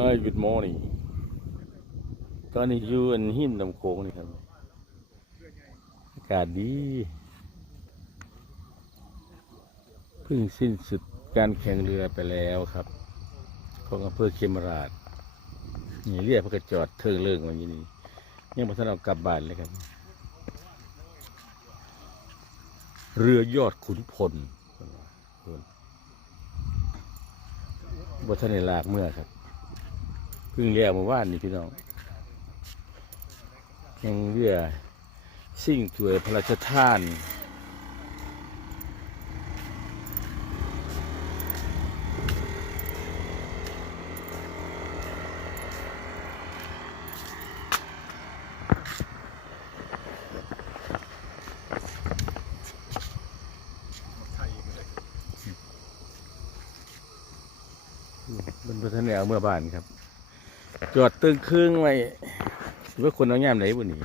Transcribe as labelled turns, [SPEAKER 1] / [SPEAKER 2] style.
[SPEAKER 1] Hi good morning ตอนนี้อยู่อันหินลำโขงนี่ครับอากาศดีเพิ่งสิ้นสุดการแข่งเรือไปแล้วครับ ของอำเภอเขมราชนี่เรียกพระกระจอดเทิงเลิงวันนี้นี่ยังม่ทันเอากลับบ้านเลยครับ เรือยอดขุนพลบัทันในลากเมื่อครับ พิ่งเรียกมาว่านนี่พี่น้องยังเรือสิ่งถวยพระราชทานมันบัทันในเอาเมื่อบ้านครับ จอดตึงครึ่งไว้ว่าคนเอาแง่มไหนบุนี่